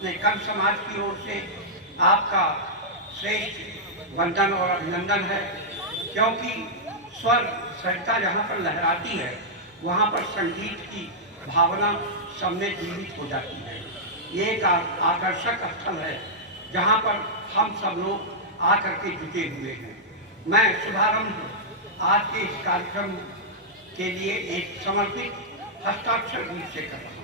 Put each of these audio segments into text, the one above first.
लेखन समाज की ओर से आपका श्रेष्ठ वंदन और अभिनंदन है, क्योंकि स्वर सरिता जहाँ पर लहराती है वहाँ पर संगीत की भावना सब में जीवित हो जाती है। ये एक आकर्षक स्थल है जहाँ पर हम सब लोग आकर के जुटे हुए हैं। मैं शुभारंभ आज के इस कार्यक्रम के लिए एक समर्पित हस्ताक्षर गीत से कर रहा हूँ।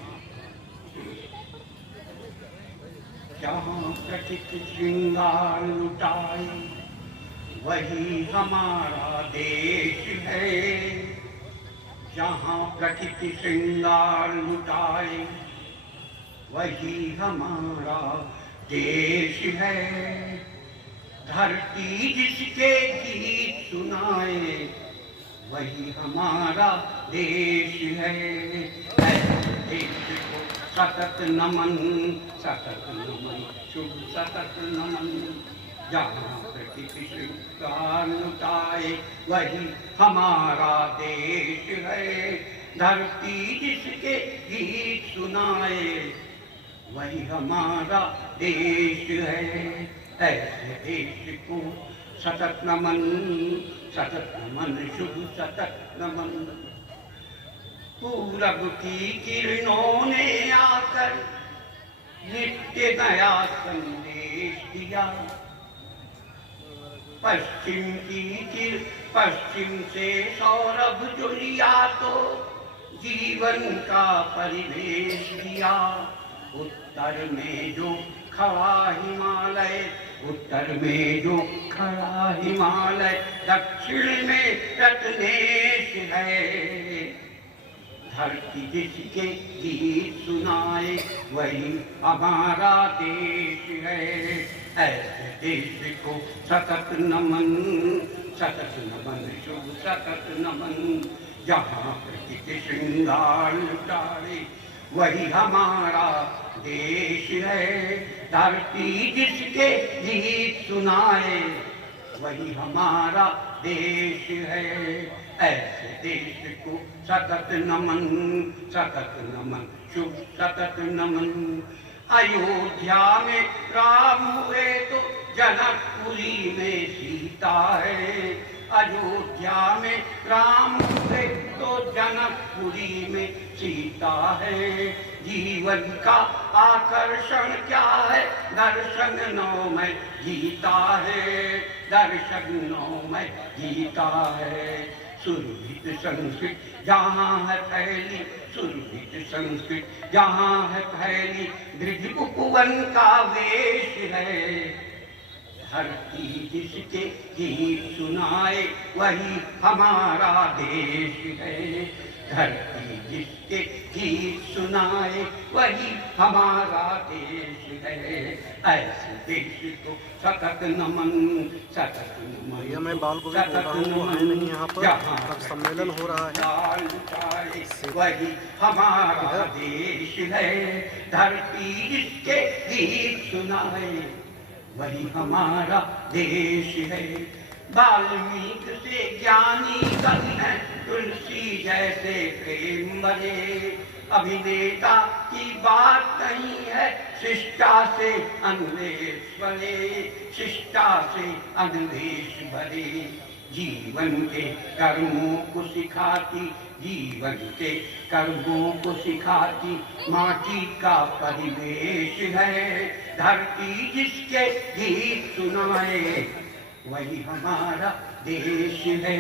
जहाँ प्रकृति श्रृंगार लुटाए वही हमारा देश है। जहाँ प्रकृति श्रृंगार लुटाए वही हमारा देश है। धरती जिसके गीत सुनाए वही हमारा देश है। देश को सतत नमन, सतत नमन, शुभ सतत नमन। जहाँ प्रकृति श्रृंगार लुटाए वही हमारा देश है। धरती जिसके गीत सुनाए वही हमारा देश है। ऐसे देश को सतत नमन, सतत नमन, शुभ सतत नमन। पूरब की किरणों ने आकर नित्य नया संदेश दिया। पश्चिम से सौरभ जो लिया तो जीवन का परिवेश दिया। उत्तर में जो खड़ा हिमालय, उत्तर में जो खड़ा हिमालय, दक्षिण में रत्नेश है। धरती जिसके गीत सुनाए वही हमारा देश है। ऐसे देश को सतत नमन, सतत नमन, शुभ सतत नमन। जहाँ प्रकृति श्रृंगार लुटाए वही हमारा देश है। धरती जिसके गीत सुनाए वही हमारा देश है। ऐसे देश को सतत नमन, सतत नमन, शुभ सतत नमन। अयोध्या में राम हुए तो जनकपुरी में सीता है। अयोध्या में राम हुए तो जनकपुरी में सीता है। जीवन का आकर्षण क्या है, दर्शन नौ में गीता है। दर्शन नौ में गीता है। सुरभित संस्कृत जहाँ है फैली, सुरभित संस्कृत जहाँ है फैली, ब्रज उपवन का वेश है। धरती जिसके गीत सुनाए वही हमारा देश है। धरती जिसके गीत सुनाए वही हमारा देश है। ऐसे देश को सतत नमन, सतत नमन, मैं बाल को सतत नमन। नहीं यहाँ पर सम्मेलन हो रहा है। वही हमारा देश है। धरती जिसके गीत सुनाए वही हमारा देश है। वाल्मीकि से ज्ञानी कवि है, तुलसी जैसे प्रेम भरे। अभिनेता की बात नहीं है, शिष्टा से अन्वेष भरे, शिष्टा से अन्वेष भरे। जीवन के कर्मों को सिखाती, जीवन के कर्मों को सिखाती माटी का परिवेश है। धरती जिसके गीत सुनाए वही हमारा देश है।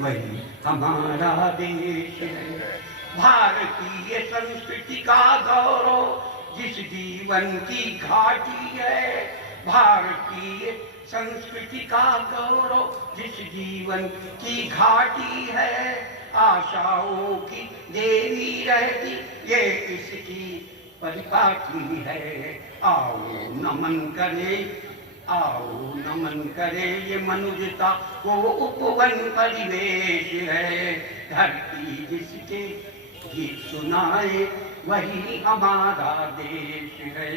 वही हमारा देश है। भारतीय संस्कृति का गौरव जिस जीवन की घाटी है। भारतीय संस्कृति का गौरव जिस जीवन की घाटी है। आशाओं की देवी रहती ये इसकी परिपाटी है। आओ नमन करें, आओ नमन करें, ये मनुष्यता को उपवन परिवेश है। धरती जिसके गीत सुनाए वही हमारा देश है।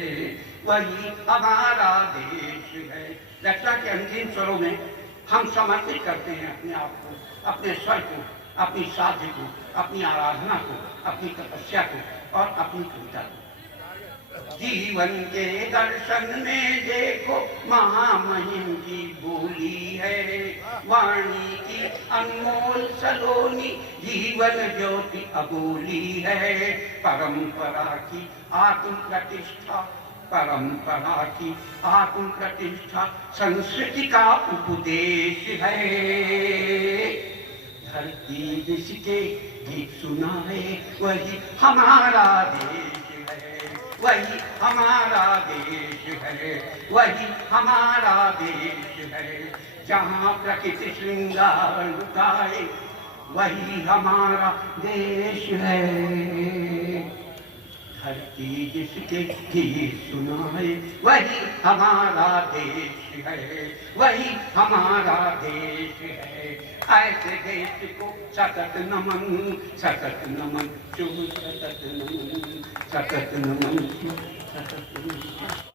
वही हमारा देश है। रचना के अंतिम स्वरों में हम समर्पित करते हैं अपने आप को, अपने स्वर को, अपनी साध्य को, अपनी आराधना को, अपनी तपस्या को और अपनी कविता को। जीवन के दर्शन में देखो महामहिम की बोली है, वाणी की अनमोल सलोनी जीवन ज्योति अबोली है। परंपरा की आत्म प्रतिष्ठा, परंपरा की आत्म प्रतिष्ठा संस्कृति का उपदेश है। धरती जिसके गीत सुनाए वही हमारा देश है, वही हमारा देश है, वही हमारा देश है। जहाँ प्रकृति श्रृंगार लुटाए वही हमारा देश है। धरती जिसके गीत सुनाए वही हमारा देश है, वही हमारा देश है। ऐसे देश को सतत नमन, सतत नमन, शुभ सतत नमन, सतत नमन, शुभ सतत नमन।